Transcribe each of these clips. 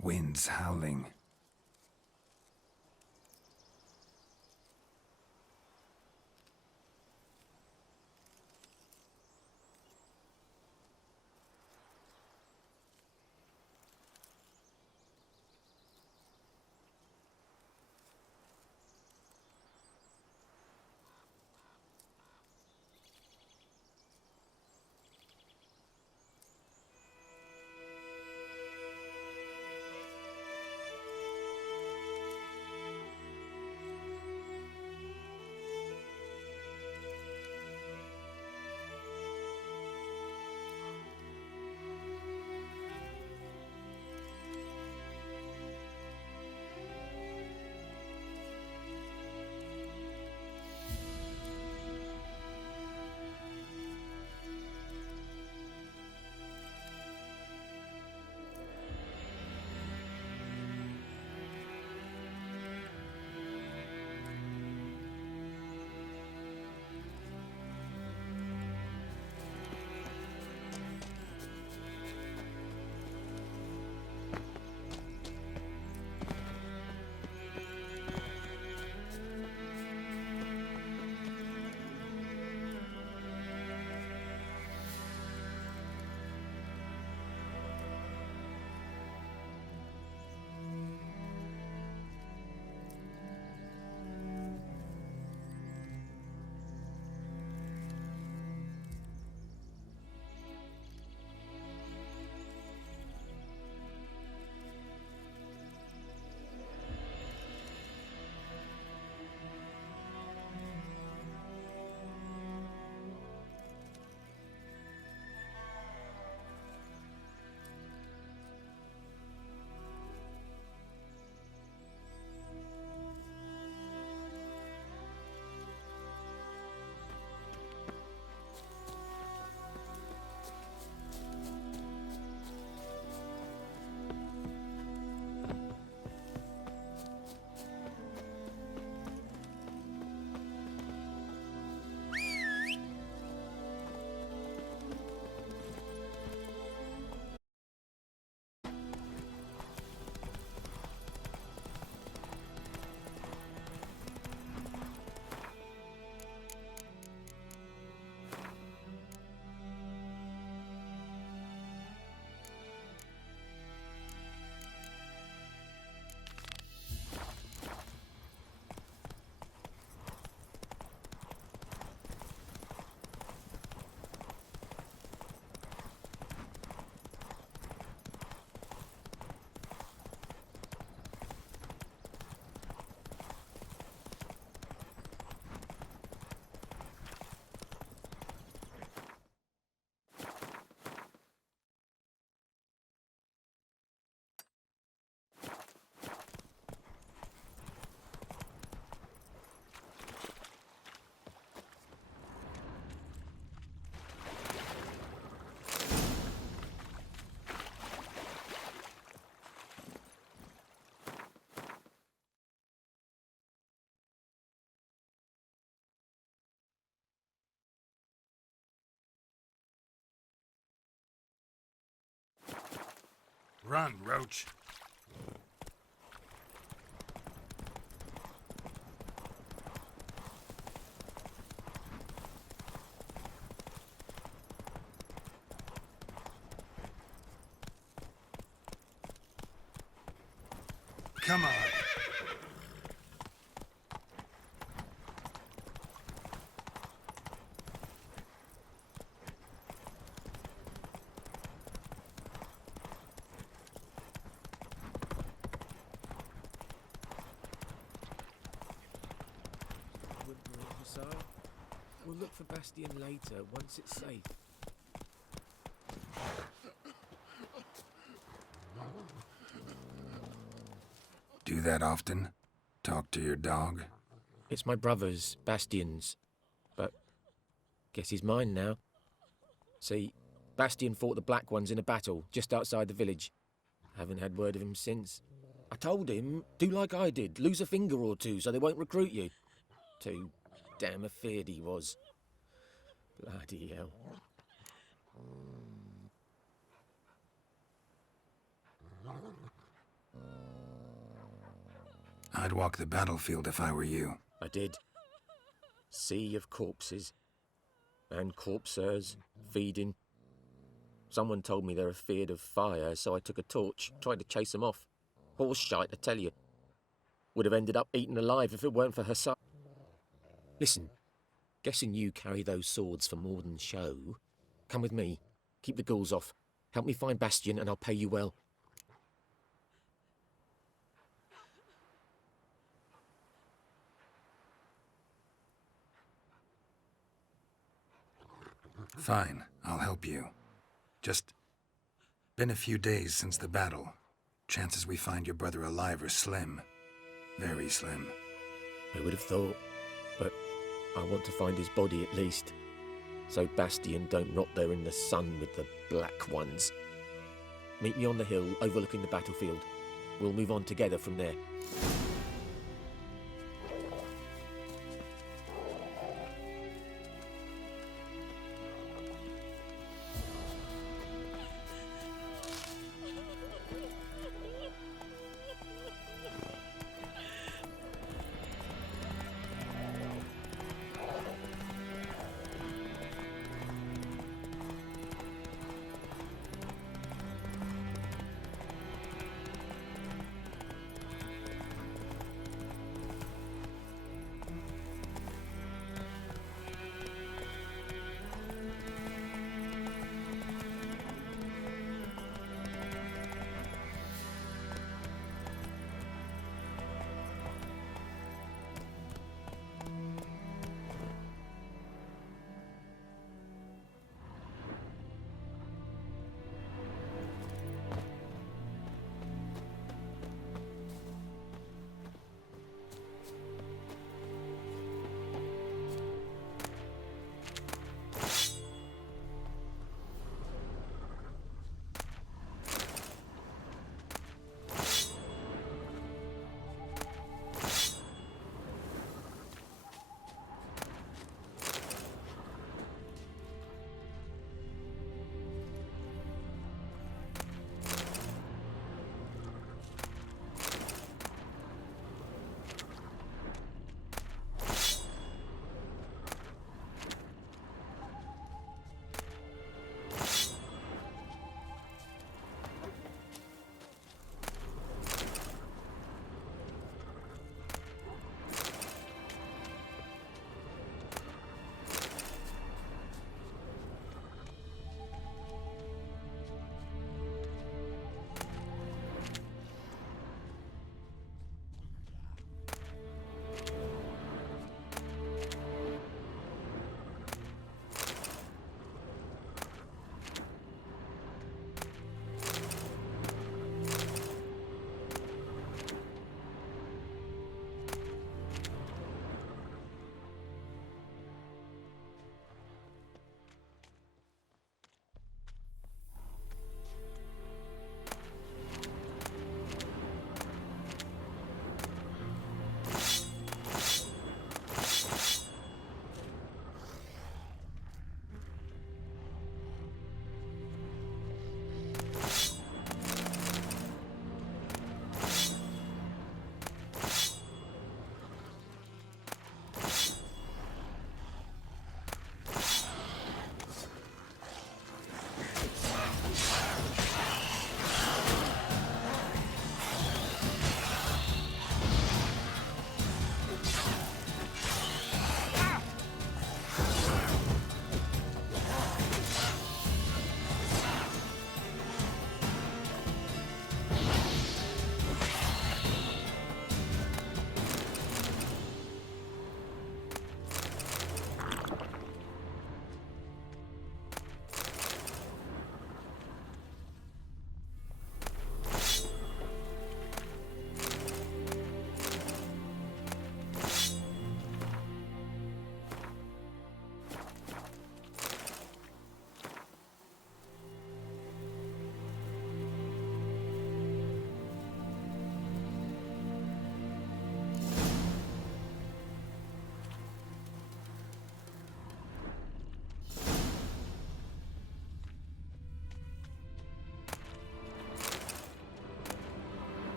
Winds howling. Run, Roach. Come on. We'll look for Bastion later, once it's safe. Do that often? Talk to your dog? It's my brother's, Bastion's. But guess he's mine now. See, Bastion fought the Black Ones in a battle just outside the village. Haven't had word of him since. I told him, do like I did, lose a finger or two so they won't recruit you. Too damn afeard he was. Bloody hell. I'd walk the battlefield if I were you. I did. Sea of corpses. And corpsers, feeding. Someone told me they're afeard of fire, so I took a torch, tried to chase them off. Horse shite, I tell you. Would have ended up eaten alive if it weren't for her son. Listen, guessing you carry those swords for more than show. Come with me. Keep the ghouls off. Help me find Bastian and I'll pay you well. Fine, I'll help you. Just been a few days since the battle. Chances we find your brother alive are slim. Very slim. I would have thought, but I want to find his body at least. So Bastian don't rot there in the sun with the black ones. Meet me on the hill overlooking the battlefield. We'll move on together from there.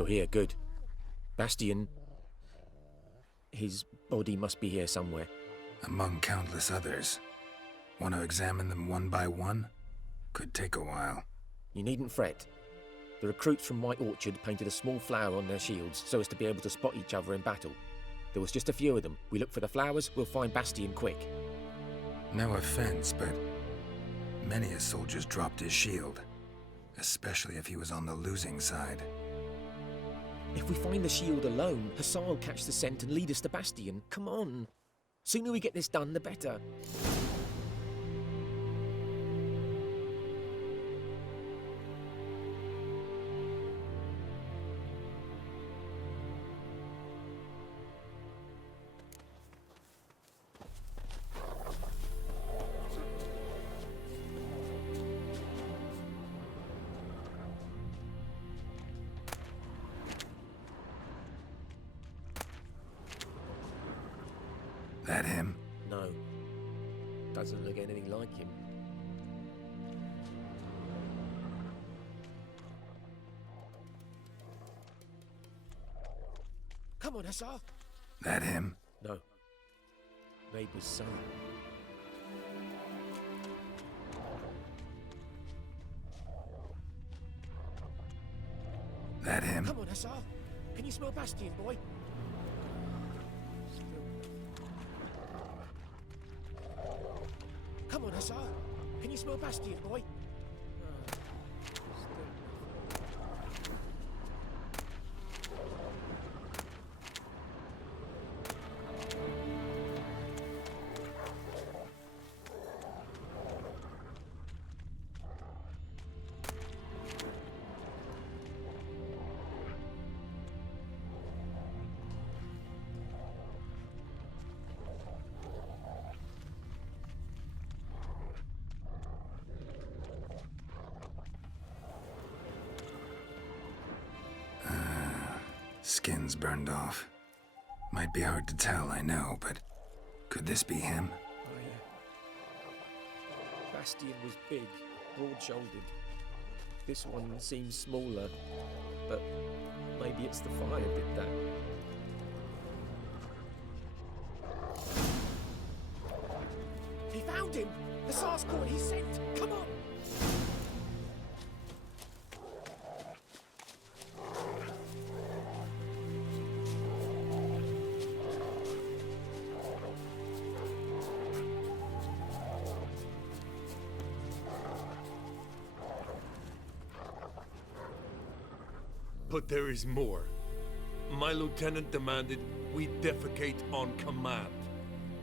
You're here, good. Bastian... His body must be here somewhere. Among countless others. Want to examine them one by one? Could take a while. You needn't fret. The recruits from White Orchard painted a small flower on their shields so as to be able to spot each other in battle. There was just a few of them. We look for the flowers, we'll find Bastian quick. No offense, but many a soldier's dropped his shield. Especially if he was on the losing side. If we find the shield alone, Hussar will catch the scent and lead us to Bastian. Come on. Sooner we get this done, the better. That him? No. Doesn't look anything like him. Come on, Hussar! That him? No. Neighbour's son. That him? Come on, Hussar! Can you smell Bastian, boy? Come on, Hussar! Can you smell Bastian, boy? Skin's burned off. Might be hard to tell, I know, but could this be him? Oh, yeah. Bastian was big, broad-shouldered. This one seems smaller, but maybe it's the fire did that. He found him! Hussar's caught his scent! Come on! But there is more. My lieutenant demanded we defecate on command.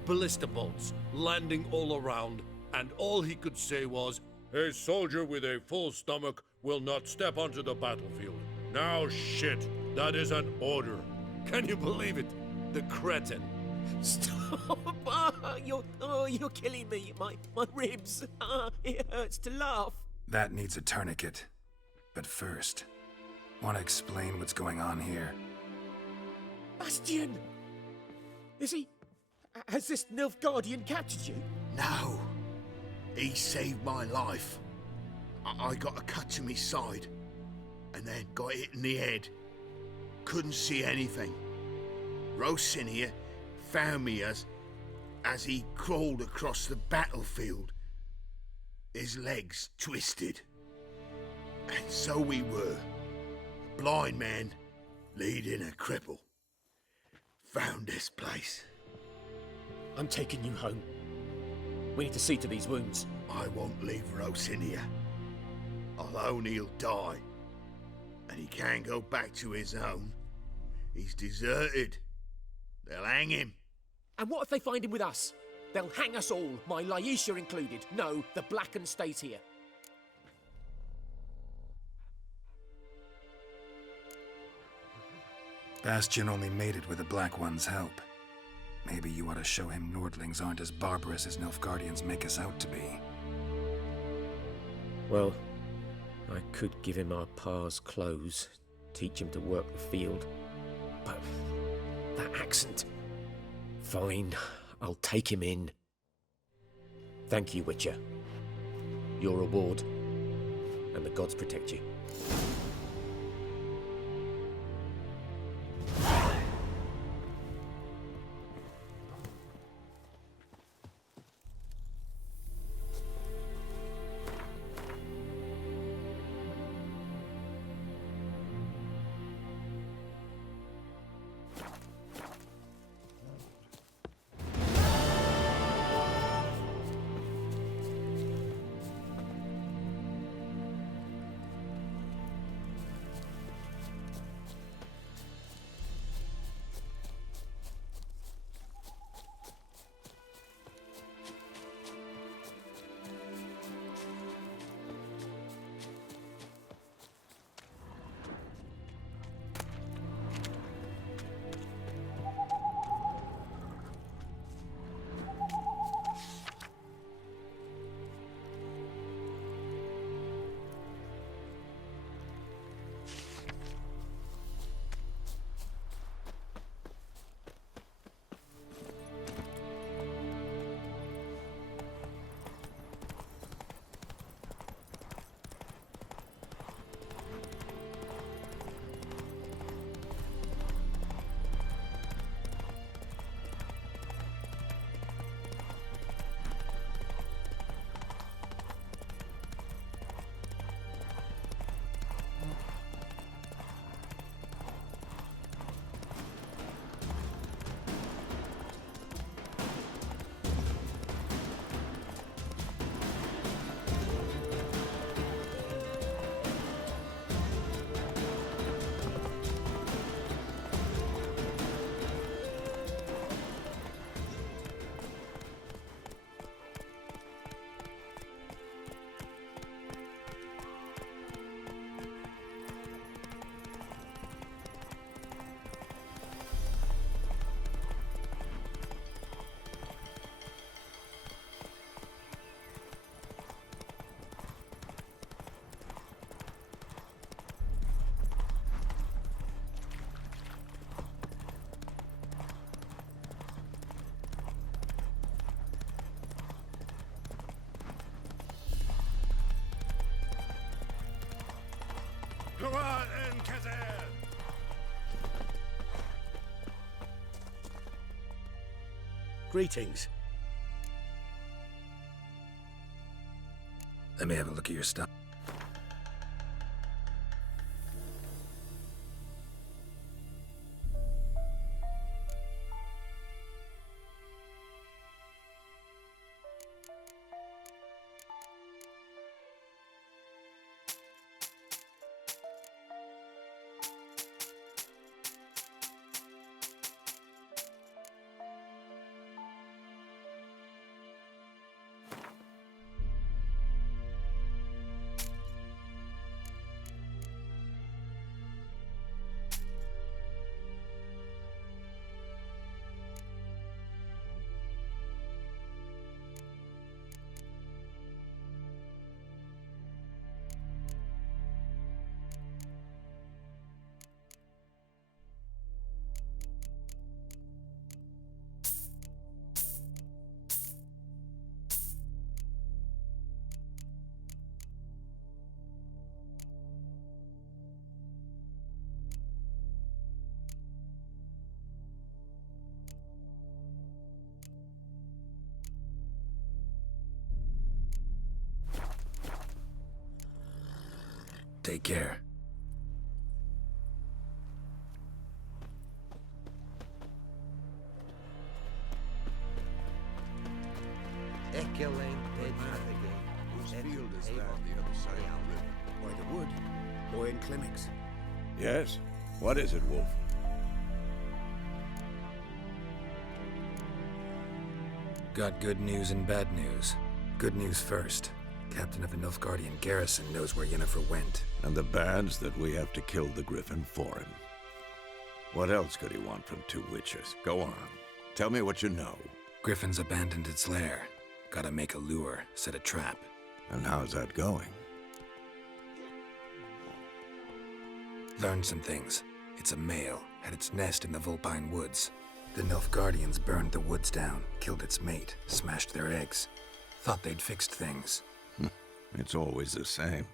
Ballista bolts landing all around, and all he could say was, "A soldier with a full stomach will not step onto the battlefield." Now shit, that is an order. Can you believe it? The cretin. Stop! You're killing me. My ribs. It hurts to laugh. That needs a tourniquet. But first, want to explain what's going on here? Bastian! Is he... Has this Nilfgaardian captured you? No. He saved my life. I got a cut to my side, and then got hit in the head. Couldn't see anything. Rosinia found me as he crawled across the battlefield. His legs twisted. And so we were. A blind man leading a cripple. Found this place. I'm taking you home. We need to see to these wounds. I won't leave Rosinia. Alone he'll die. And he can't go back to his own. He's deserted. They'll hang him. And what if they find him with us? They'll hang us all, my Laisha included. No, the Blacken stays here. Bastian only made it with the Black One's help. Maybe you ought to show him Nordlings aren't as barbarous as Nilfgaardians make us out to be. Well, I could give him our pa's clothes, teach him to work the field. But that accent... Fine, I'll take him in. Thank you, Witcher. Your reward, and the gods protect you. Greetings. Let me have a look at your stuff. Take care. Whose field is that on the other side of the river? By the wood. Boy in Clemix. Yes? What is it, Wolf? Got good news and bad news. Good news first. Captain of the Nilfgaardian garrison knows where Yennefer went. And the bad's that we have to kill the Griffin for him. What else could he want from two witches? Go on. Tell me what you know. Griffin's abandoned its lair. Gotta make a lure, set a trap. And how's that going? Learned some things. It's a male, had its nest in the Vulpine Woods. The Nilfgaardians burned the woods down, killed its mate, smashed their eggs. Thought they'd fixed things. It's always the same.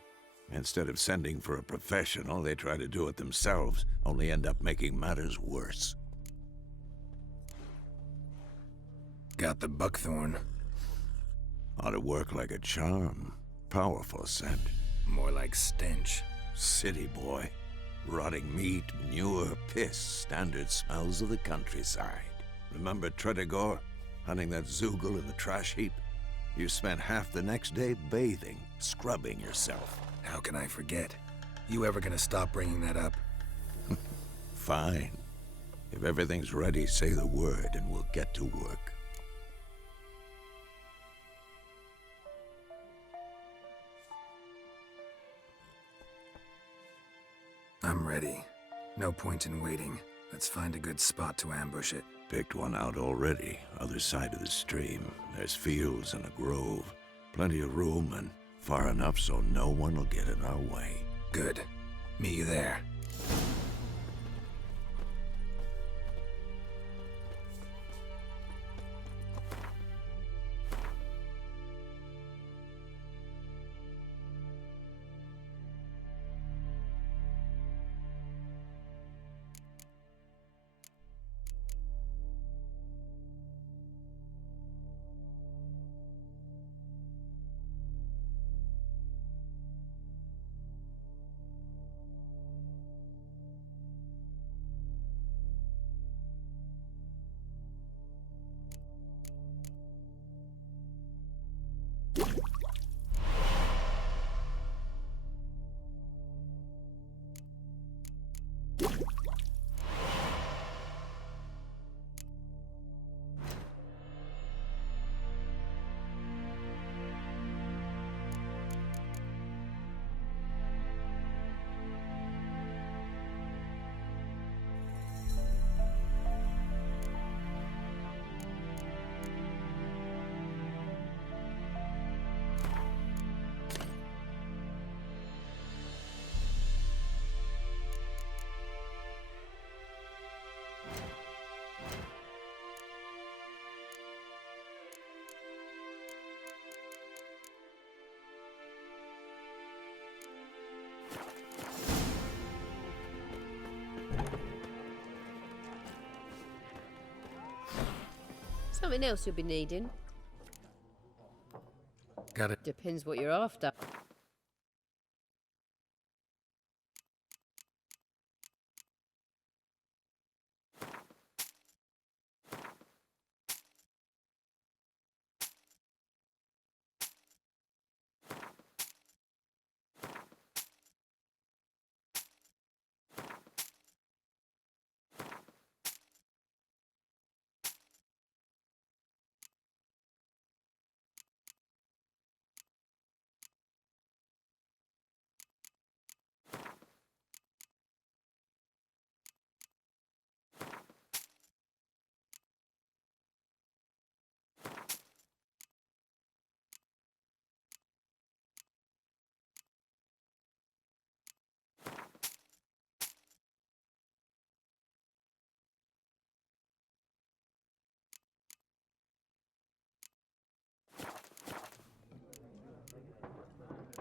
Instead of sending for a professional, they try to do it themselves, only end up making matters worse. Got the buckthorn. Ought to work like a charm. Powerful scent. More like stench. City boy. Rotting meat, manure, piss, standard smells of the countryside. Remember Tretogor? Hunting that Zoogle in the trash heap? You spent half the next day bathing, scrubbing yourself. How can I forget? You ever gonna stop bringing that up? Fine. If everything's ready, say the word and we'll get to work. I'm ready. No point in waiting. Let's find a good spot to ambush it. Picked one out already, other side of the stream. There's fields and a grove. Plenty of room and far enough so no one will get in our way. Good. Meet you there. something else you'll be needing? Got it. Depends what you're after.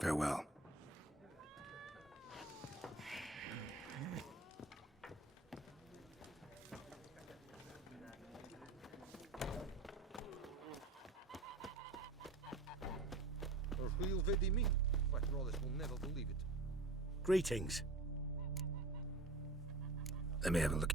Farewell. Greetings. Let me have a look.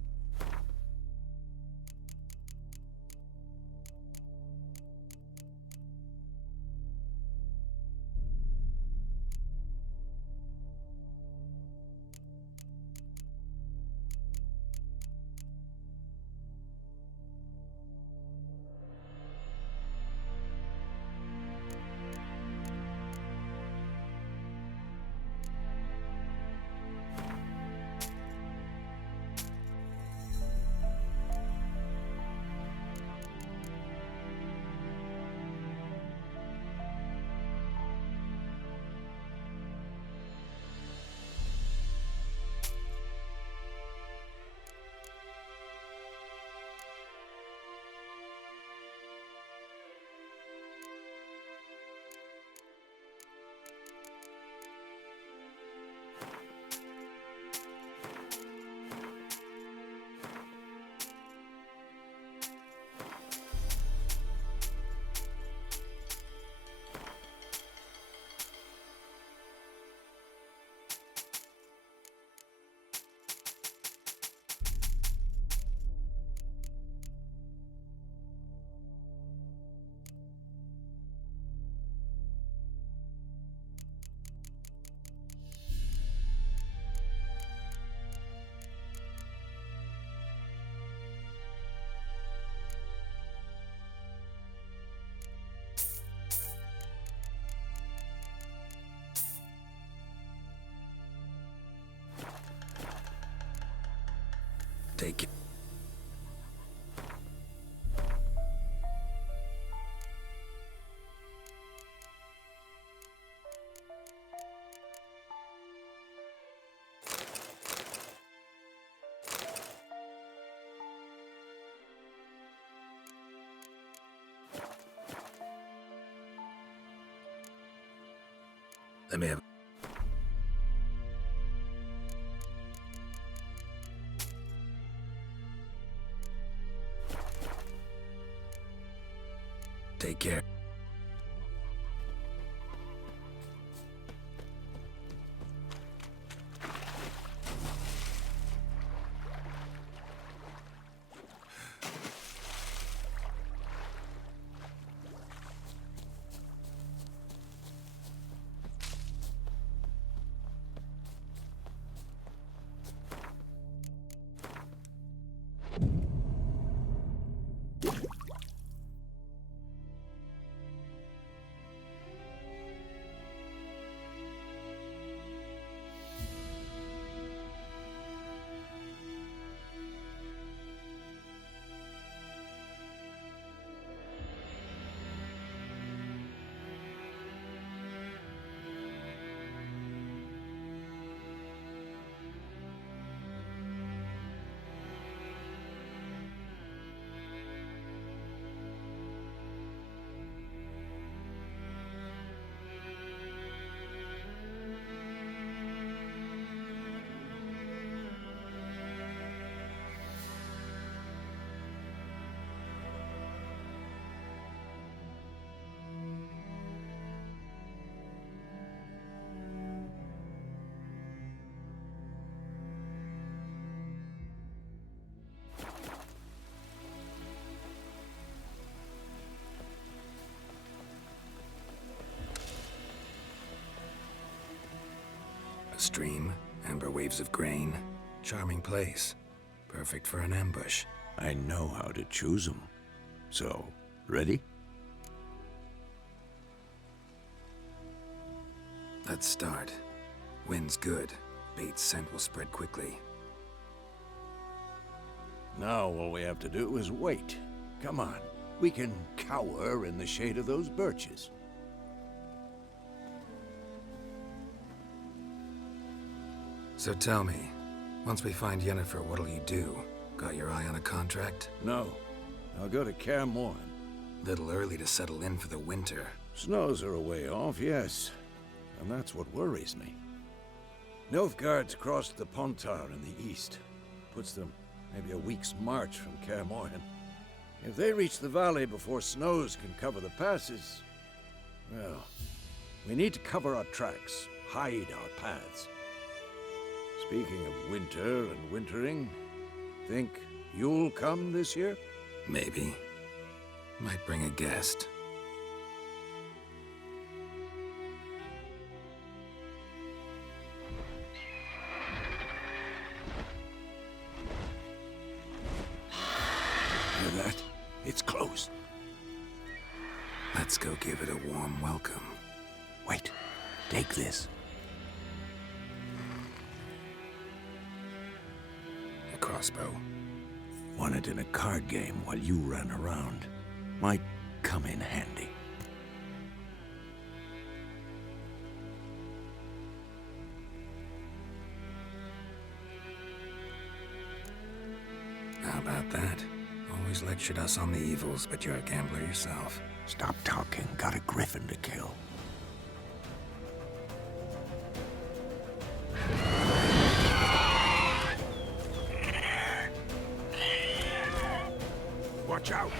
Take it. Let me have. Take care. stream, amber waves of grain. Charming place. Perfect for an ambush. I know how to choose them. So, ready? Let's start. Wind's good. Bait's scent will spread quickly. Now all we have to do is wait. Come on. We can cower in the shade of those birches. So tell me, once we find Yennefer, what'll you do? Got your eye on a contract? No. I'll go to Kaer Morhen. Little early to settle in for the winter. Snows are a way off, yes. And that's what worries me. Nilfgaard's crossed the Pontar in the east. Puts them maybe a week's march from Kaer Morhen. If they reach the valley before snows can cover the passes, well, we need to cover our tracks, hide our paths. Speaking of winter and wintering, think you'll come this year? Maybe. Might bring a guest. Hear that? It's close. Let's go give it a warm welcome. Wait, take this. A crossbow. Won it in a card game while you ran around. Might come in handy. How about that? Always lectured us on the evils, but you're a gambler yourself. Stop talking. Got a griffin to kill. Watch out!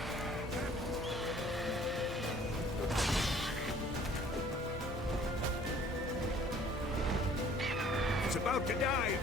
It's about to dive!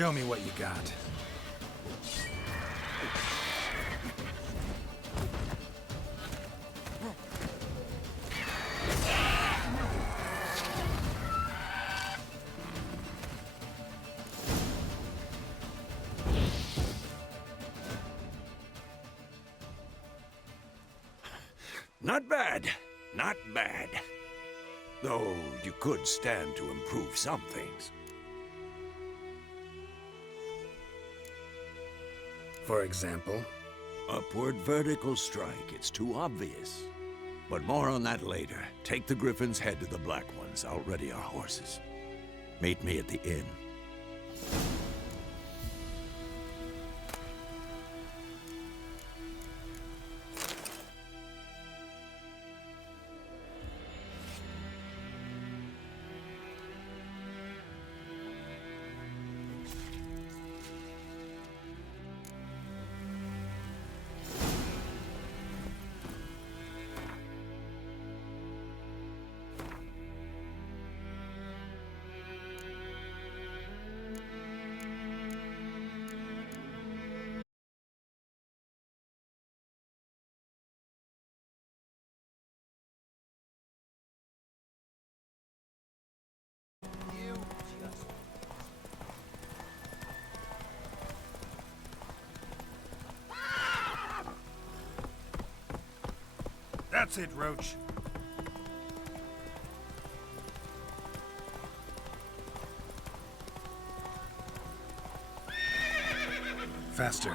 Show me what you got. Not bad. Not bad. Though you could stand to improve some things. For example, Upward vertical strike. It's too obvious. But more on that later. Take the Griffin's head to the Black Ones. I'll ready our horses. Meet me at the inn. That's it, Roach. Faster.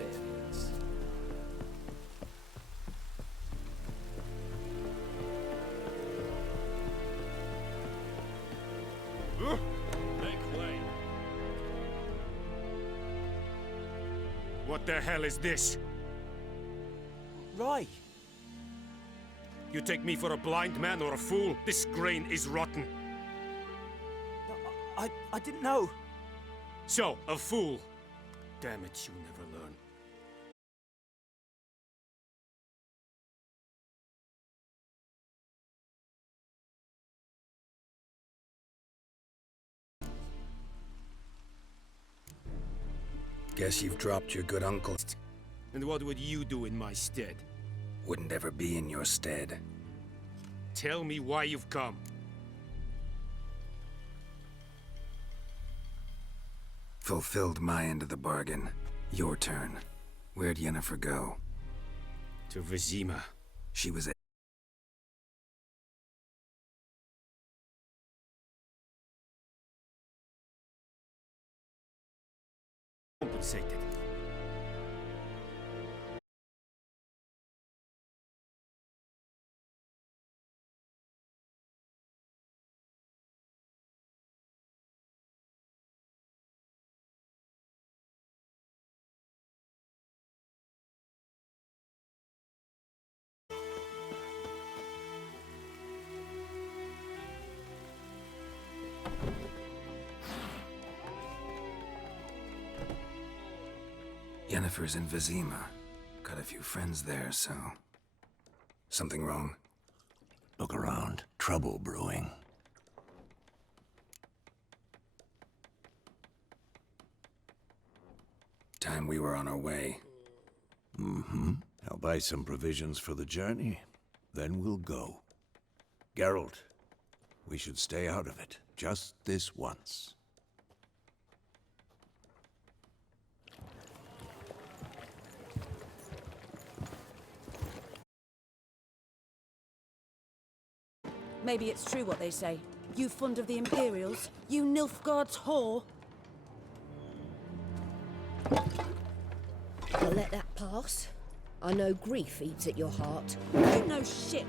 Barbarians. Make way. What the hell is this? Rye. You take me for a blind man or a fool? This grain is rotten. I didn't know. So, a fool. Damn it, you never learn. guess you've dropped your good uncle. And what would you do in my stead? Wouldn't ever be in your stead. Tell me why you've come. Fulfilled my end of the bargain. Your turn. Where'd Yennefer go? To Vizima. She was Compensated. Yennefer's in Vizima. Got a few friends there, so... Something wrong? Look around. Trouble brewing. Time we were on our way. Mm-hmm. I'll buy some provisions for the journey. Then we'll go. Geralt, we should stay out of it. Just this once. Maybe it's true what they say. You fond of the Imperials? You Nilfgaard's whore? Maybe it's true what they say. You fond of the Imperials? You Nilfgaard's whore? Maybe it's true what they say. You fond of the Imperials? You Nilfgaard's whore? Maybe it's true what they say. You fond of the Imperials? You Nilfgaard's whore? Maybe it's true what they say. You fond of the Imperials? You Nilfgaard's whore? I'll let that pass. I know grief eats at your heart. You know shit.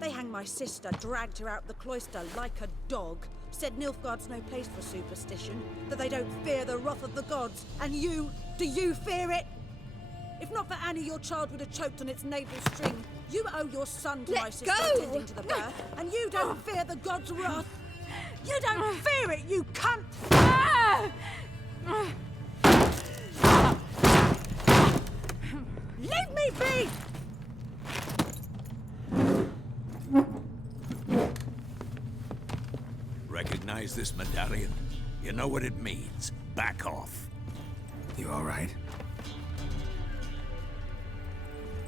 They hanged my sister, dragged her out the cloister like a dog. Said Nilfgaard's no place for superstition, that they don't fear the wrath of the gods. And you, do you fear it? If not for Annie, your child would have choked on its navel string. You owe your son to my sister attending to the birth, and you don't fear the gods' wrath. You don't fear it, you cunt! Leave me be! Recognize this medallion? You know what it means. Back off. You all right?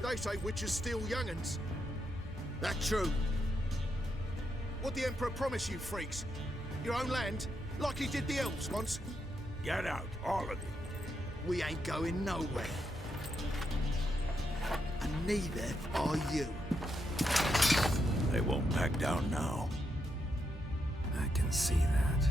They say witches steal young'uns. That true? What the Emperor promise you, freaks? Your own land? Like he did the elves once? Get out, all of you. We ain't going nowhere. And neither are you. They won't back down now. I can see that.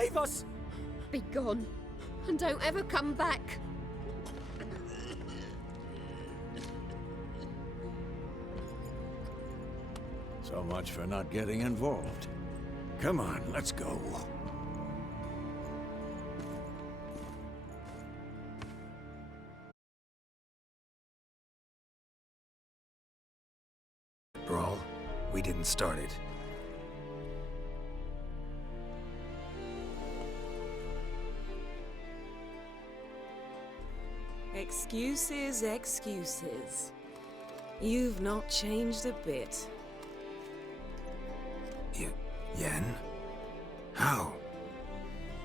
Leave us! Be gone, and don't ever come back. So much for not getting involved. Come on, let's go. Brawl, we didn't start it. Excuses, excuses. You've not changed a bit. Yen? How?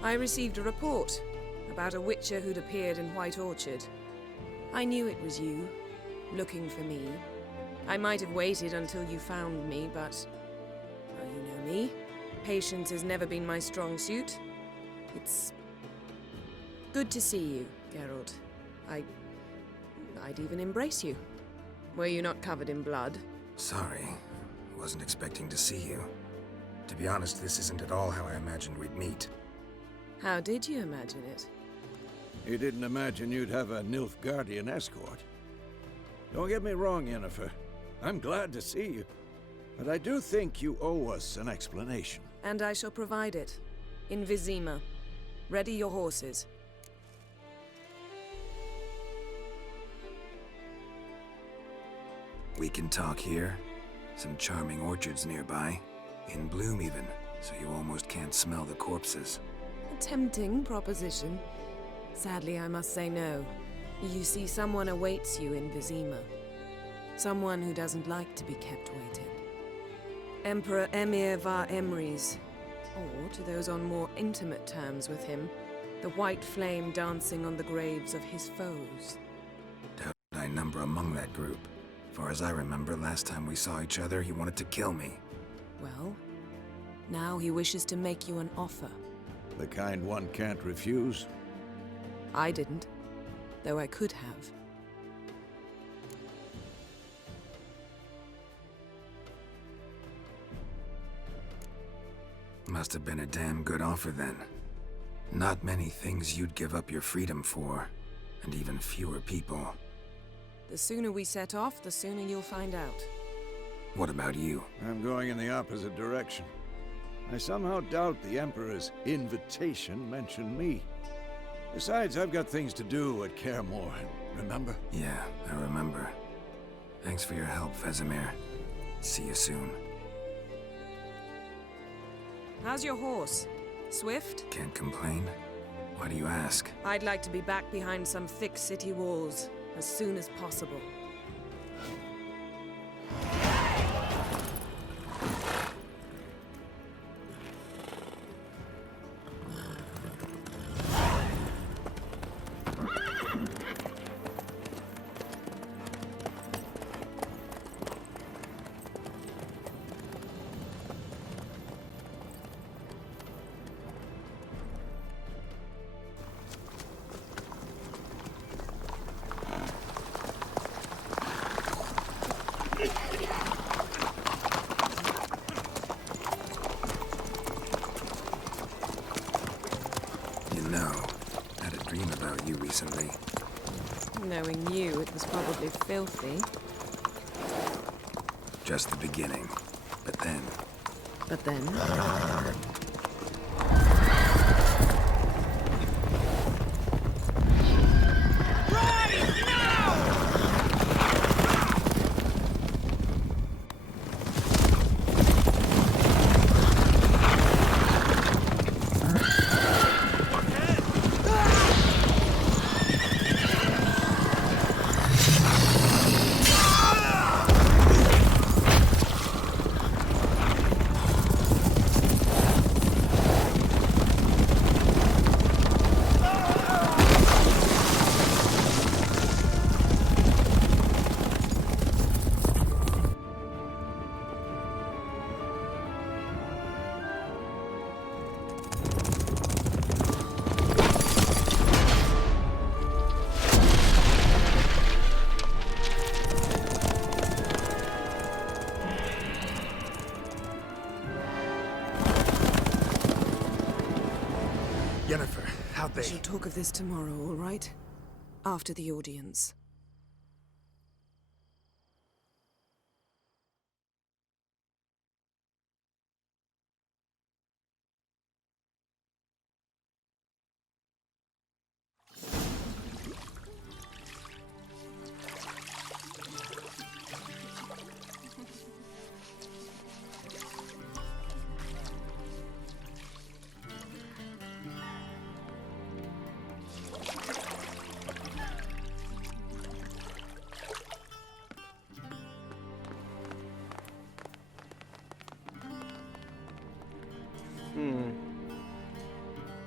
I received a report about a witcher who'd appeared in White Orchard. I knew it was you, looking for me. I might have waited until you found me, but... well, you know me. Patience has never been my strong suit. It's... good to see you, Geralt. I'd even embrace you. Were you not covered in blood? Sorry. Wasn't expecting to see you. To be honest, this isn't at all how I imagined we'd meet. How did you imagine it? You didn't imagine you'd have a Nilfgaardian escort. Don't get me wrong, Yennefer. I'm glad to see you. But I do think you owe us an explanation. And I shall provide it. In Vizima. Ready your horses. We can talk here. Some charming orchards nearby. In bloom even, so you almost can't smell the corpses. A tempting proposition. Sadly, I must say no. You see, someone awaits you in Vizima. Someone who doesn't like to be kept waiting. Emperor Emir var Emrys. Or, to those on more intimate terms with him, the white flame dancing on the graves of his foes. Doubt I number among that group. Far as I remember, last time we saw each other, he wanted to kill me. Well, now he wishes to make you an offer. The kind one can't refuse. I didn't, though I could have. Must have been a damn good offer then. Not many things you'd give up your freedom for, and even fewer people. The sooner we set off, the sooner you'll find out. What about you? I'm going in the opposite direction. I somehow doubt the Emperor's invitation mentioned me. Besides, I've got things to do at Kaer Morhen, remember? Yeah, I remember. Thanks for your help, Vesemir. See you soon. How's your horse? Swift? Can't complain. Why do you ask? I'd like to be back behind some thick city walls as soon as possible. know. Had a dream about you recently. Knowing you, it was probably filthy. Just the beginning. But then... But then? Yennefer, how'd We they... shall talk of this tomorrow, all right? After the audience.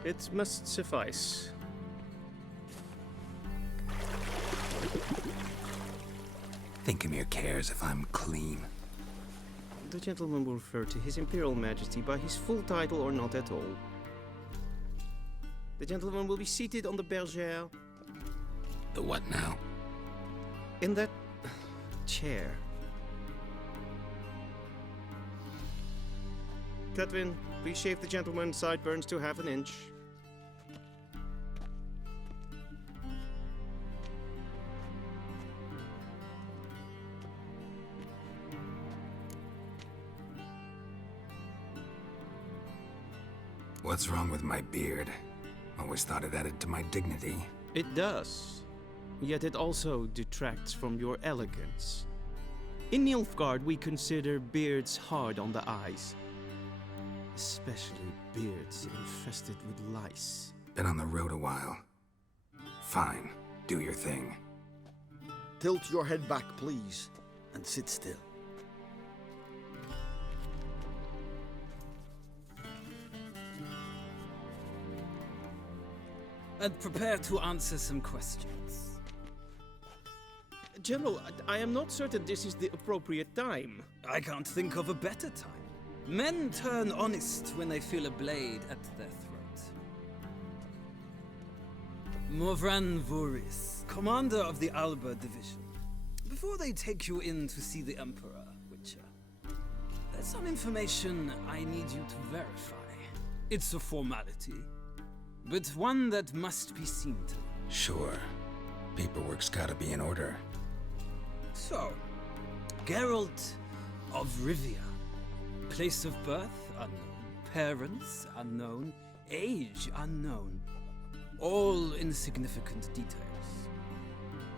It must suffice. Thinkamere cares if I'm clean. The gentleman will refer to His Imperial Majesty by his full title or not at all. The gentleman will be seated on the bergère. The what now? In that chair. Cletwin, please shave the gentleman's sideburns to half an inch. What's wrong with my beard? Always thought it added to my dignity. It does. Yet it also detracts from your elegance. In Nilfgaard, we consider beards hard on the eyes. Especially beards infested with lice. Been on the road a while. Fine. Do your thing. Tilt your head back, please, and sit still. And prepare to answer some questions. General, I am not certain this is the appropriate time. I can't think of a better time. Men turn honest when they feel a blade at their throat. Morvran Voorhis, commander of the Alba Division. Before they take you in to see the Emperor, Witcher, there's some information I need you to verify. It's a formality, but one that must be seen to. Sure. Paperwork's gotta be in order. So, Geralt of Rivia. Place of birth unknown. Parents unknown. Age unknown. All insignificant details.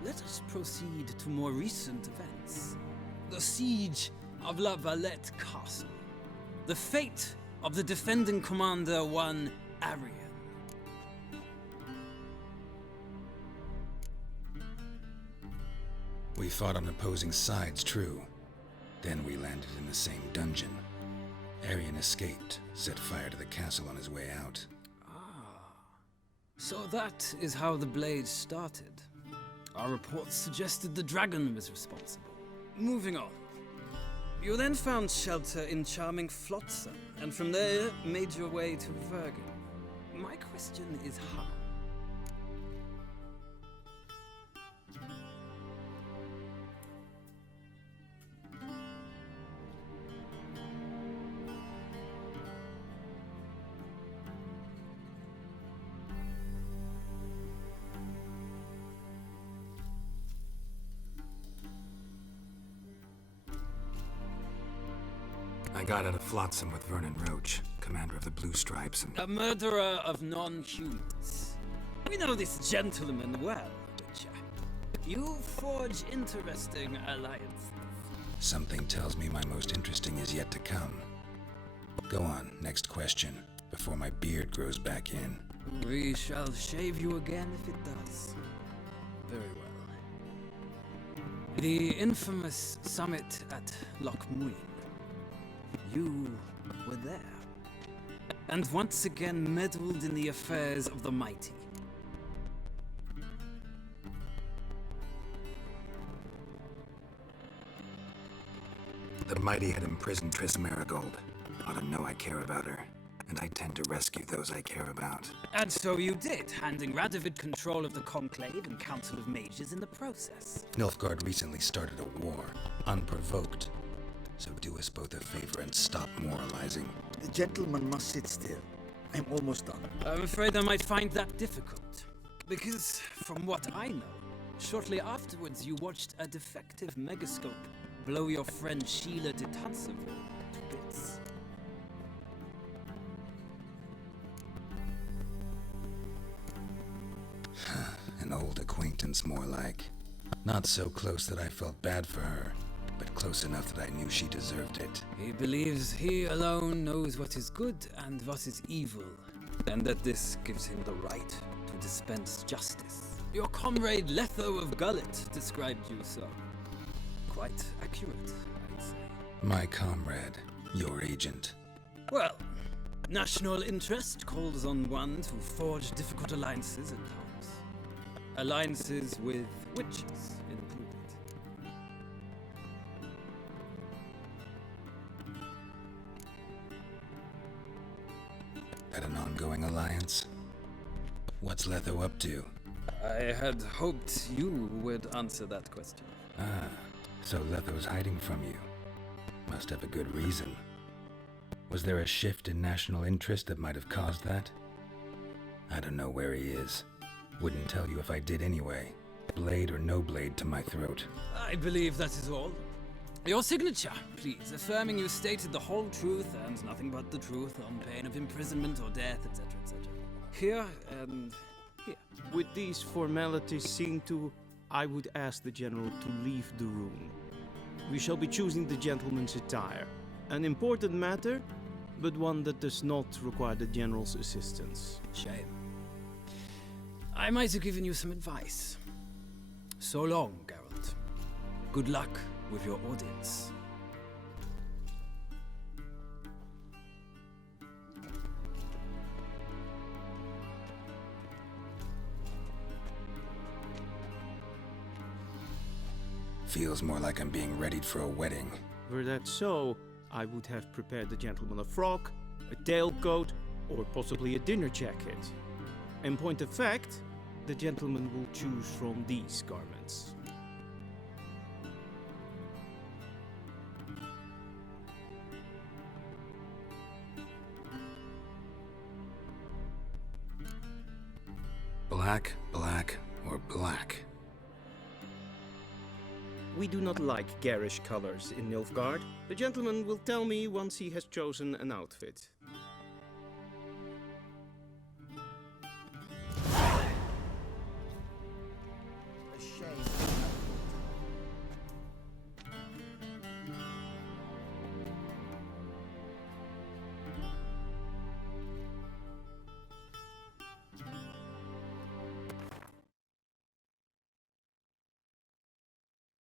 Let us proceed to more recent events. The siege of La Valette Castle. The fate of the defending commander, one Arian. We fought on opposing sides, true. Then we landed in the same dungeon. Arian escaped, set fire to the castle on his way out. So that is how the Blade started. Our reports suggested the dragon was responsible. Moving on. You then found shelter in charming Flotsam, and from there made your way to Vergen. My question is how? I got out of Flotsam with Vernon Roach, commander of the Blue Stripes, and... A murderer of non-humans. We know this gentleman well, Witcher. You forge interesting alliances. Something tells me my most interesting is yet to come. Go on, next question, before my beard grows back in. We shall shave you again if it does. Very well. The infamous summit at Loch Muin. You were there. And once again meddled in the affairs of the mighty. The mighty had imprisoned Triss Marigold. Ought to know I care about her, and I tend to rescue those I care about. And so you did, handing Radovid control of the Conclave and Council of Mages in the process. Nilfgaard recently started a war, unprovoked. So do us both a favor and stop moralizing. The gentleman must sit still. I'm almost done. I'm afraid I might find that difficult. Because, from what I know, shortly afterwards you watched a defective megascope blow your friend Sheila de Tanserville to bits. An old acquaintance, more like. Not so close that I felt bad for her, but close enough that I knew she deserved it. He believes he alone knows what is good and what is evil, and that this gives him the right to dispense justice. Your comrade Letho of Gullet described you so. Quite accurate, I'd say. My comrade, your agent. Well, national interest calls on one to forge difficult alliances at times. Alliances with witches included. That an ongoing alliance? What's Letho up to? I had hoped you would answer that question. Ah, so Letho's hiding from you. Must have a good reason. Was there a shift in national interest that might have caused that? I don't know where he is. Wouldn't tell you if I did anyway. Blade or no blade to my throat. I believe that is all. Your signature, please, affirming you stated the whole truth and nothing but the truth on pain of imprisonment or death, etc., etc. Here and here. With these formalities seen to, I would ask the general to leave the room. We shall be choosing the gentleman's attire. An important matter, but one that does not require the general's assistance. Shame. I might have given you some advice. So long, Geralt. Good luck with your audience. Feels more like I'm being readied for a wedding. Were that so, I would have prepared the gentleman a frock, a tailcoat, or possibly a dinner jacket. In point of fact, the gentleman will choose from these garments. Black, black, or black? We do not like garish colors in Nilfgaard. The gentleman will tell me once he has chosen an outfit.